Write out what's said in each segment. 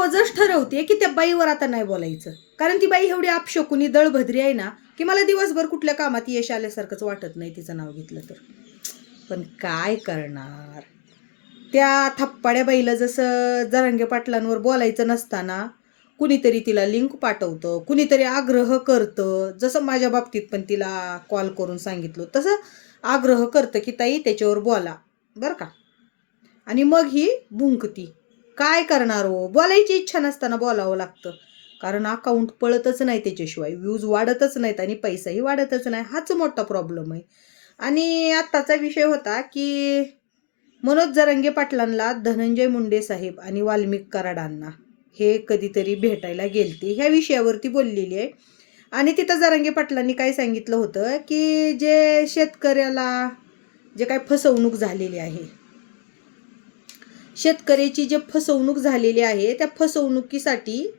रोजच ठरवते की त्या बाईवर आता नाही बोलायचं. कारण ती बाई एवढी आपशकुनी दळभद्री आहे ना की मला दिवसभर कुठल्या कामात यश आल्यासारखंच वाटत नाही तिचं नाव घेतलं तर. पण काय करणार? त्या थप्पाड्या बाईला जसं जरांगे पाटलांवर बोलायचं नसताना कुणीतरी तिला लिंक पाठवतं कुणीतरी आग्रह करतं. जसं माझ्या बाबतीत पण तिला कॉल करून सांगितलं तसं आग्रह करतं की ताई त्याच्यावर बोला. बरं का? आणि मग ही भुंकती. काय करणार हो? बोलायची इच्छा नसताना बोलावं लागतं. कारण अकाउंट पळतच नाही त्याच्याशिवाय व्ह्यूज वाढतच नाहीत आणि पैसाही वाढतच नाही. हाच मोठा प्रॉब्लेम आहे. आणि आत्ताचा विषय होता की मनोज जरंगे पाटलांना धनंजय मुंडे साहेब आणि वाल्मिक कराडांना हे कधीतरी भेटायला गेलते. ह्या विषयावरती बोललेली आहे. आणि तिथं जरांगे पाटलांनी काय सांगितलं होतं की जे शेतकऱ्याला जे काय फसवणूक झालेली आहे शेतकऱ्याची जे फसवणूक झालेली आहे त्या फसवणुकीसाठी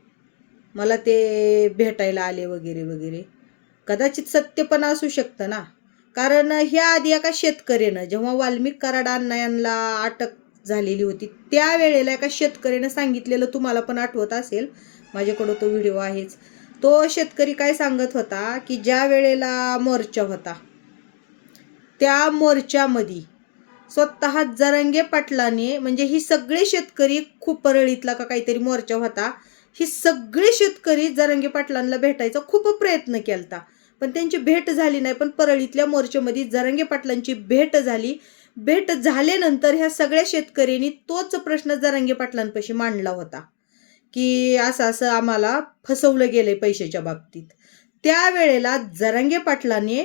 मला ते भेटायला आले वगैरे वगैरे. कदाचित सत्य पण असू शकतं ना. कारण ह्या आधी एका शेतकऱ्यानं जेव्हा वाल्मिक कराड अण्णा यांना अटक झालेली होती त्यावेळेला एका शेतकऱ्यानं सांगितलेलं तुम्हाला पण आठवत असेल माझ्याकडं तो व्हिडिओ आहेच. तो शेतकरी काय सांगत होता की ज्या वेळेला मोर्चा होता त्या मोर्चामध्ये स्वतः जरंगे पाटलाने म्हणजे ही सगळे शेतकरी खूप परळीतला का काहीतरी मोर्चा होता ही सगळे शेतकरी जरंगे पाटलांना भेटायचा खूप प्रयत्न केलता. पण त्यांची भेट झाली नाही पण परळीतल्या मोर्चामध्ये जरंगे पाटलांची भेट झाली. भेट झाल्यानंतर ह्या सगळ्या शेतकऱ्यांनी तोच प्रश्न जरंगे पाटलांपाशी मांडला होता की असं असं आम्हाला फसवलं गेलंय पैशाच्या बाबतीत. त्यावेळेला जरंगे पाटलाने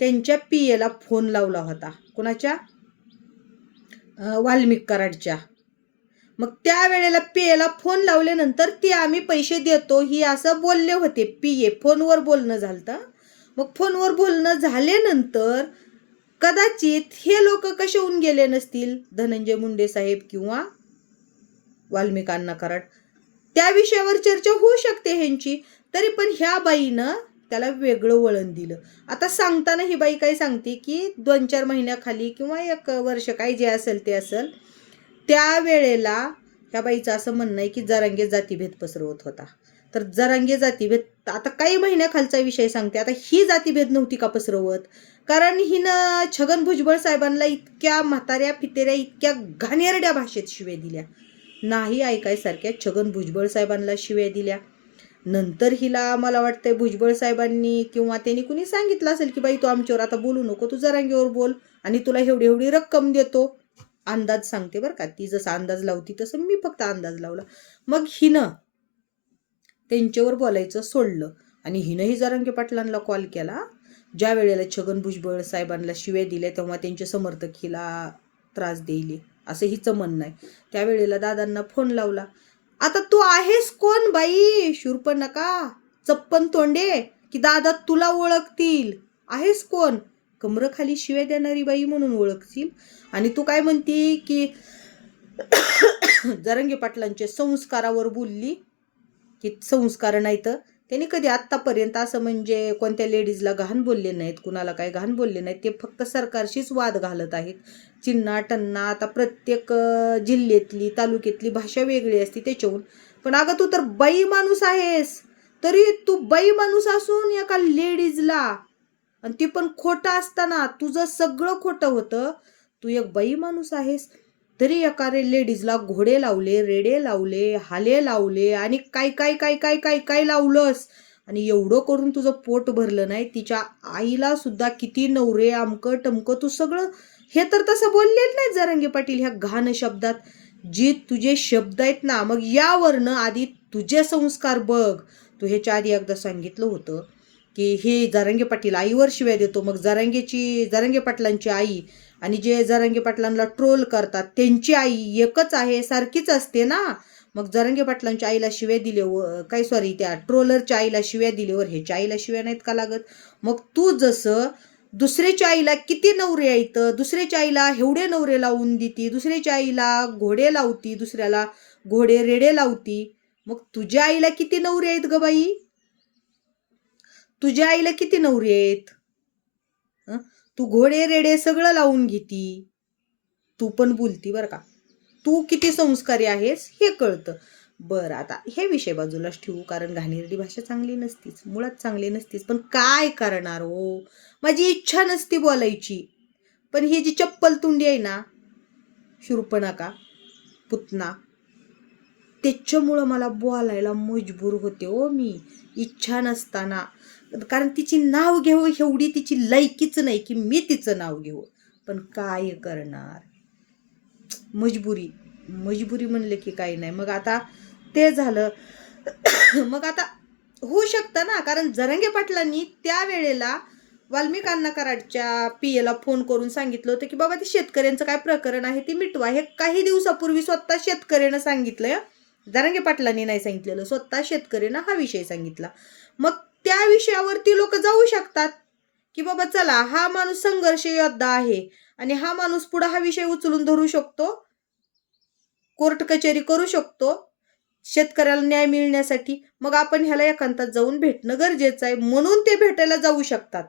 त्यांच्या पी एला फोन लावला होता. कुणाच्या? वाल्मिक कराडच्या. मग त्यावेळेला पी एला फोन लावल्यानंतर ती आम्ही पैसे देतो ही असं बोलले होते. पी ए फोनवर बोलणं झालं मग फोनवर बोलणं झाल्यानंतर कदाचित हे लोक कसे होऊन गेले नसतील? धनंजय मुंडे साहेब किंवा वाल्मिकांना कराड. त्या विषयावर चर्चा होऊ शकते ह्यांची. तरी पण ह्या बाईनं त्याला वेगळं वळण दिलं. आता सांगताना ही बाई काय सांगते की दोन चार महिन्याखाली किंवा एक वर्ष काय जे असेल ते असेल त्यावेळेला ह्या बाईचं असं म्हणणं आहे की जरांगे जातीभेद पसरवत होता. तर जरांगे जातीभेद आता काही महिन्याखालचा विषय सांगते. आता ही जातीभेद नव्हती का पसरवत? कारण हिनं छगन भुजबळ साहेबांना इतक्या म्हाताऱ्या फितेऱ्या इतक्या घाणेरड्या भाषेत शिव्या दिल्या. नाही ऐकायसारख्या छगन भुजबळ साहेबांना शिव्या दिल्या. नंतर हिला मला वाटतंय भुजबळ साहेबांनी किंवा त्यांनी कुणी सांगितलं असेल की बाई तू आमच्यावर आता बोलू नको तू जरांगेवर बोल आणि तुला एवढी एवढी रक्कम देतो. अंदाज सांगते बरं का. ती जसा अंदाज लावती तसं मी फक्त अंदाज लावला. मग हिनं त्यांच्यावर बोलायचं सोडलं आणि हिनंही जरांगे पाटलांना कॉल केला. ज्या वेळेला छगन भुजबळ साहेबांना शिव्या दिल्या तेव्हा त्यांचे समर्थक हिला त्रास देईल असं हिचं म्हणणं आहे. त्यावेळेला दादांना फोन लावला. आता तू आहेस कोण बाई? शूर्प नका. चप्पन तोंडे की दादा तुला ओळखतील. आहेस कोण? कमरखाली शिव्या देणारी बाई म्हणून ओळखतील आणि तू काय म्हणती की जरंगे पाटलांच्या संस्कारावर बोलली? की संस्कार नाही तर त्यांनी कधी आत्तापर्यंत असं म्हणजे कोणत्या लेडीजला घाण बोलले नाहीत कुणाला काय घाण बोलले नाहीत ते फक्त सरकारशीच वाद घालत आहेत. चिन्ना टन्ना आता प्रत्येक जिल्ह्यातली तालुक्यातली भाषा वेगळी असते त्याच्याहून. पण अगं तू तर बाई माणूस आहेस. तरी तू बाई माणूस असून एका लेडीजला आणि ती पण खोटं असताना तुझं सगळं खोटं होतं. तू एक बाई माणूस आहेस. तरी एका रे लेडीजला घोडे लावले रेडे लावले हाले लावले आणि काय काय काय काय काय काय लावलंस? आणि एवढं करून तुझं पोट भरलं नाही तिच्या आईला सुद्धा किती नवरे अमकं टमकं तू सगळं हे तर तसं बोललेलं नाही जरंगे पाटील ह्या घाण शब्दात. जी तुझे शब्द आहेत ना मग यावरनं आधी तुझे संस्कार बघ. तू ह्याच्या आधी एकदा सांगितलं होतं की हे जरंगे पाटील आईवर शिव्या देतो मग जरंगेची जरंगे पाटलांची आई आणि जे जरंगे पाटलांना ट्रोल करतात त्यांची आई एकच आहे सारखीच असते ना? मग जरंगे पाटलांच्या आईला शिव्या दिल्यावर काय सॉरी त्या ट्रोलरच्या आईला शिव्या दिल्यावर ह्याच्या आईला शिव्या नाहीत का लागत? मग तू जसं दुसऱ्याच्या आईला किती नवरे आहेत दुसऱ्याच्या आईला एवढे नवरे लावून देती दुसऱ्याच्या आईला घोडे लावती दुसऱ्याला घोडे रेडे लावती मग तुझ्या आईला किती नवरे आहेत ग बाई? तुझ्या आईला किती नवरे आहेत? तू घोडे रेडे सगळं लावून घेती. तू पण बोलती बरं का. तू किती संस्कारी आहेस हे कळतं. बरं आता हे विषय बाजूलाच ठेवू कारण घाणेरडी भाषा चांगली नसतीच मुळात चांगली नसतीच. पण काय करणार हो? माझी इच्छा नसती बोलायची. पण ही जी चप्पल तुंडी आहे ना शूर्पणखा पुतना त्याच्यामुळं मला बोलायला मजबूर होते हो मी. इच्छा नसताना. कारण तिची नाव घेऊ एवढी तिची लयकीच नाही की मी तिचं नाव घेऊ पण काय करणार? मजबुरी. मजबुरी म्हणले की काही नाही. मग आता ते झालं. मग आता होऊ शकतं ना? कारण जरंगे पाटलांनी त्यावेळेला वाल्मिकांना कराडच्या पी एला फोन करून सांगितलं होतं की बाबा ते शेतकऱ्यांचं काय प्रकरण आहे? ते मिटवा. हे काही दिवसापूर्वी स्वतः शेतकऱ्यानं सांगितलं जरांगे पाटलांनी नाही सांगितलेलं. स्वतः शेतकऱ्यानं हा विषय सांगितला. मग त्या विषयावरती लोक जाऊ शकतात की बाबा चला हा माणूस संघर्ष योद्धा आहे आणि हा माणूस पुढे हा विषय उचलून धरू शकतो कोर्ट कचेरी करू शकतो शेतकऱ्याला न्याय मिळण्यासाठी. मग आपण ह्याला एकांतात जाऊन भेटणं गरजेचं आहे म्हणून ते भेटायला जाऊ शकतात.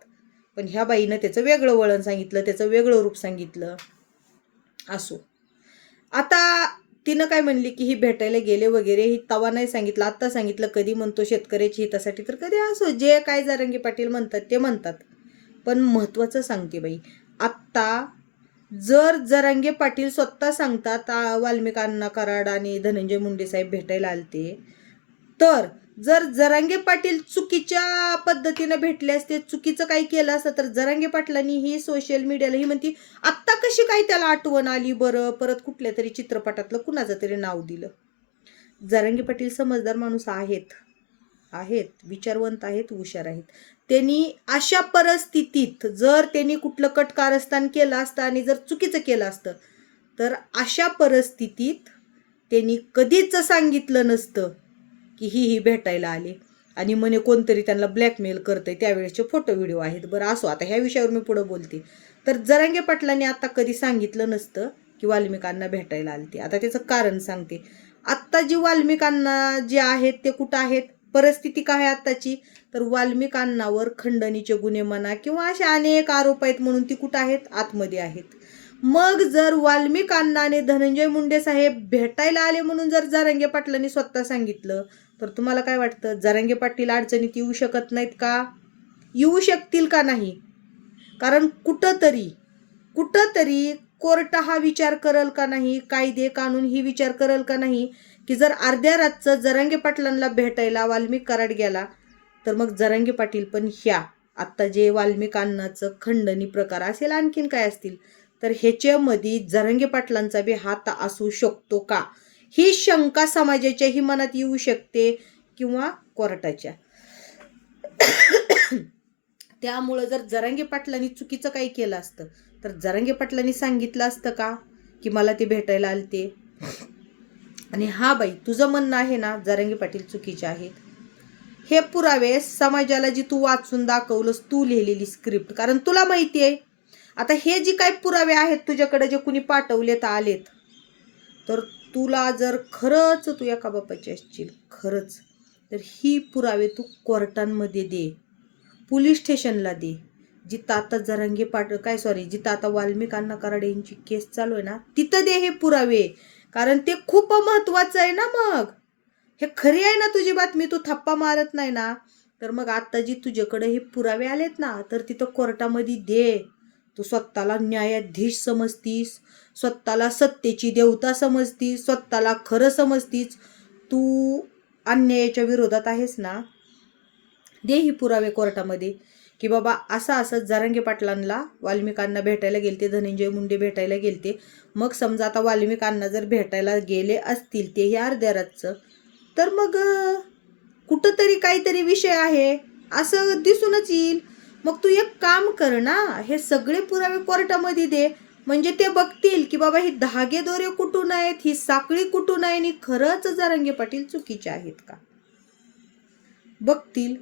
पण ह्या बाईनं त्याचं वेगळं वळण सांगितलं त्याचं वेगळं रूप सांगितलं. असो. आता तिनं काय म्हणली की ही भेटायला गेले वगैरे ही तवा नाही सांगितलं आत्ता सांगितलं कधी म्हणतो शेतकऱ्याची हितासाठी तर कधी असो जे काय जारंगी पाटील म्हणतात ते म्हणतात. पण महत्त्वाचं सांगते बाई आत्ता जर जरांगे पाटील स्वतः सांगतात वाल्मिकांना कराड आणि धनंजय मुंडे साहेब भेटायला आलते तर जर जरांगे पाटील चुकीच्या पद्धतीनं भेटले असते चुकीचं काही केलं असतं तर जरांगे पाटलांनी ही सोशल मीडियाला ही म्हणती आत्ता कशी काय त्याला आठवण आली बरं? परत कुठल्या तरी चित्रपटातलं कुणाचं तरी नाव दिलं. जरांगे पाटील समजदार माणूस आहेत. आहेत. विचारवंत आहेत हुशार आहेत. त्यांनी अशा परिस्थितीत जर त्यांनी कुठलं कट कारस्थान केलं असतं आणि जर चुकीचं केलं असतं तर अशा परिस्थितीत त्यांनी कधीच सांगितलं नसतं की ही ही भेटायला आली. आणि म्हणे कोणतरी त्यांना ब्लॅकमेल करतंय त्यावेळेचे फोटो व्हिडिओ आहेत. बरं असो आता ह्या विषयावर मी पुढं बोलते. तर जरांगे पाटलांनी आता कधी सांगितलं नसतं की वाल्मिकांना भेटायला आलती. आता त्याचं कारण सांगते. आत्ता जी वाल्मिकांना जे आहेत ते कुठं आहेत? परिस्थिती काय आहे आत्ताची? तर वाल्मिकांनावर खंडणीचे गुन्हे म्हणा किंवा असे अनेक आरोप आहेत म्हणून ती कुठं आहेत? आतमध्ये आहेत. मग जर वाल्मिकांना आणि धनंजय मुंडे साहेब भेटायला आले म्हणून जर जारंगे पाटलांनी स्वतः सांगितलं तर तुम्हाला काय वाटतं? जरांगे पाटील अडचणीत येऊ शकत नाहीत का? येऊ शकतील का नाही? कारण कुठंतरी कुठंतरी कोर्ट हा विचार करल का नाही? कायदे कानून ही विचार करल का नाही? की जर अर्ध्या रातचं जरांगे पाटलांना भेटायला वाल्मिक कराड गेला तर मग जरांगे पाटील पण ह्या. आत्ता जे वाल्मिकांनाचं खंडणी प्रकार असेल आणखीन काय असतील? तर ह्याच्यामध्ये जरांगे पाटलांचा बी हात असू शकतो का? ही शंका समाजाच्याही मनात येऊ शकते किंवा कोर्टाच्या. त्यामुळं जर जरांगे पाटलांनी चुकीचं काही केलं असतं तर जरांगे पाटलांनी सांगितलं असतं का? की मला ते भेटायला आलते. आणि हा बाई तुझं म्हणणं आहे ना जरांगे पाटील चुकीचे आहेत. हे पुरावे समाजाला जी तू वाचून दाखवलंस तू लिहिलेली स्क्रिप्ट कारण तुला माहिती आहे आता हे जे काही पुरावे आहेत तुझ्याकडे जे कुणी पाठवलेत आलेत तर तुला जर खरंच तू एका बापाची असशील खरंच तर ही पुरावे तू कोर्टांमध्ये दे. पोलीस स्टेशनला दे. जिथं आता जरांगे पाट काय सॉरी जिथं आता वाल्मिकांना कराड यांची केस चालू आहे ना तिथं दे हे पुरावे. कारण ते खूप महत्वाचं आहे ना मग. हे खरी आहे ना तुझी बातमी तू थप्पा मारत नाही ना. तर मग आता जी तुझ्याकडे हे पुरावे आलेत ना तर तिथं कोर्टामध्ये दे. तू स्वतःला न्यायाधीश समजतीस स्वतःला सत्तेची देवता समजतीस स्वतःला खरं समजतीस. तू अन्यायाच्या विरोधात आहेस ना? देही पुरावे कोर्टामध्ये. की बाबा असं असं जारंगे पाटलांना वाल्मिकांना भेटायला गेलते धनंजय मुंडे भेटायला गेलते. मग समजा आता वाल्मिकांना जर भेटायला गेले असतील ते हे अर्ध्या रातचं तर मग कुठंतरी काहीतरी विषय आहे. असं दिसूनच येईल. मग तू एक काम कर ना हे सगळे पुरावे कोर्टामध्ये दे. म्हणजे ते बघतील की बाबा हे धागे दोरे कुठून आहेत ही साखळी कुठून आहे आणि खरंच जरांगे पाटील चुकीचे आहेत का? बघतील.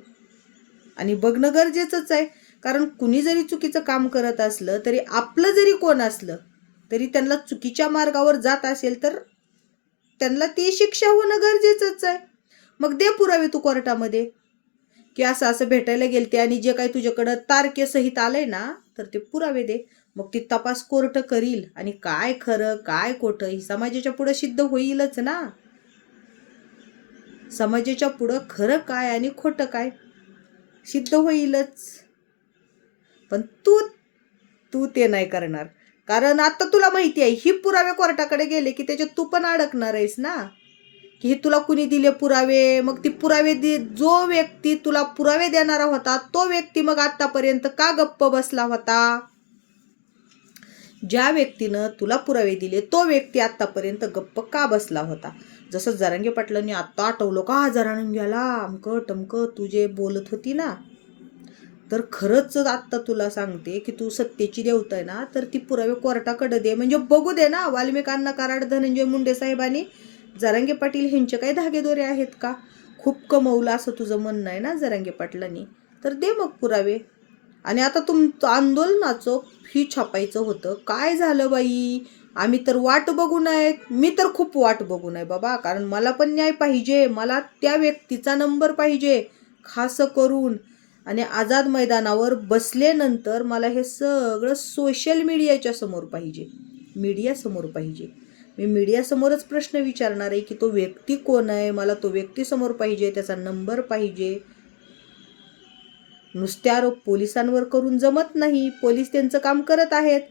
आणि बघणं गरजेचंच आहे. कारण कुणी जरी चुकीचं काम करत असलं तरी आपलं जरी कोण असलं तरी त्यांना चुकीच्या मार्गावर जात असेल तर त्यांना ती शिक्षा होणं गरजेचंच आहे. मग दे पुरावे तू कोर्टामध्ये. की असं असं भेटायला गेलते आणि जे काही तुझ्याकडं तारकेसहित आलंय ना तर ते पुरावे दे. मग ती तपास कोर्ट करील आणि काय खरं काय खोटं ही समाजाच्या पुढं सिद्ध होईलच ना. समाजाच्या पुढं खरं काय आणि खोटं काय सिद्ध होईलच. पण तू तू ते नाही करणार. कारण आता तुला माहिती आहे ही पुरावे कोर्टाकडे गेले की त्याच्यात तू पण अडकणार आहेस ना. की हे तुला कुणी दिले पुरावे? मग ती पुरावे दे जो व्यक्ती तुला पुरावे देणारा होता तो व्यक्ती मग आतापर्यंत का गप्प बसला होता? ज्या व्यक्तीनं तुला पुरावे दिले तो व्यक्ती आतापर्यंत गप्प का बसला होता? जसं जरांगे पाटलांनी आत्ता आठवलं का जरांग्याला गेला? अमकं टमकं तू जे बोलत होती ना? तर खरंच आत्ता तुला सांगते की तू सत्तेची देवता आहे ना तर ती पुरावे कोर्टाकडे दे. म्हणजे बघू दे ना वाल्मिकांना कराड धनंजय मुंडे साहेबांनी जरांगे पाटील ह्यांचे काही धागेदोरे आहेत का? खूप कमवलं असं तुझं म्हणणं आहे ना जरांगे पाटलांनी? तर दे मग पुरावे. आणि आता तुम आंदोलनाचं फी छापायचं होतं. काय झालं बाई? आम्ही तर वाट बघून आहेत. मी तर खूप वाट बघून आहे बाबा. कारण मला पण न्याय पाहिजे. मला त्या व्यक्तीचा नंबर पाहिजे. खास करून. आणि आझाद मैदानावर बसल्यानंतर मला हे सगळं सोशल मीडियाच्या समोर पाहिजे. मीडियासमोर पाहिजे. मी मीडियासमोरच प्रश्न विचारणार आहे की तो व्यक्ती कोण आहे? मला तो व्यक्तीसमोर पाहिजे त्याचा नंबर पाहिजे. नुसते आरोप पोलिसांवर करून जमत नाही. पोलीस त्यांचं काम करत आहेत.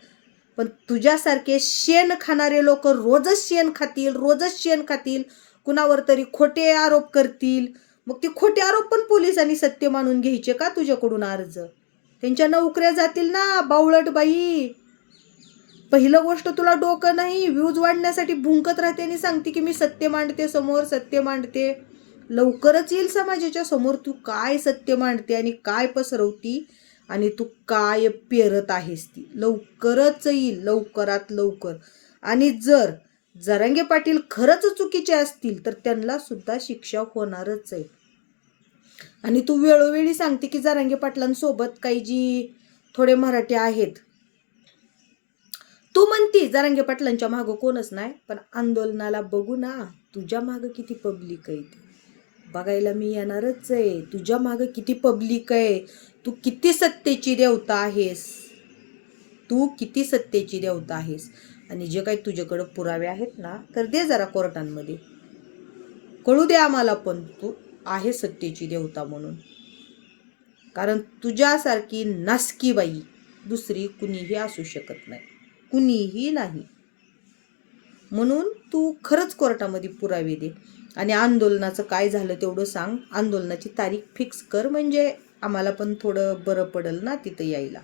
पण तुझ्यासारखे शेण खाणारे लोक रोजच शेण खातील रोजच शेण खातील. कुणावर तरी खोटे आरोप करतील. मग ते खोटे आरोप पण पोलिसांनी सत्य मानून घ्यायचे का तुझ्याकडून अर्ज? त्यांच्या नोकऱ्या जातील ना बावळट बाई. पहिलं गोष्ट तुला डोकं नाही व्ह्यूज वाढण्यासाठी भुंकत राहते आणि सांगते की मी सत्य मांडते समोर सत्य मांडते. लवकरच येईल समाजाच्या समोर तू काय सत्य मांडते आणि काय पसरवती आणि तू काय पेरत आहेस ती. लवकरच येईल लवकरात लवकर. आणि जर जरांगे पाटील खरंच चुकीचे असतील तर त्यांना सुद्धा शिक्षा होणारच आहे. आणि तू वेळोवेळी सांगते की जरांगे पाटलांसोबत काही जी थोडे मराठी आहेत तू म्हणती जरांगे पाटलांच्या मागं कोणच नाही पण आंदोलनाला बघू ना तुझ्या मागं किती पब्लिक आहे ते. बघायला मी येणारच आहे. तुझ्या मागं किती पब्लिक आहे. तू किती सत्तेची देवता आहेस. तू किती सत्तेची देवता आहेस. आणि जे काही तुझ्याकडं पुरावे आहेत ना तर दे जरा कोर्टांमध्ये. कळू दे आम्हाला पण तू आहे सत्तेची देवता म्हणून. कारण तुझ्यासारखी नासकी बाई दुसरी कुणीही असू शकत नाही. कुणीही नाही. म्हणून तू खरंच कोर्टामध्ये पुरावे दे. आणि आंदोलनाचं काय झालं तेवढं सांग. आंदोलनाची तारीख फिक्स कर. म्हणजे आम्हाला पण थोडं बरं पडेल ना तिथं यायला.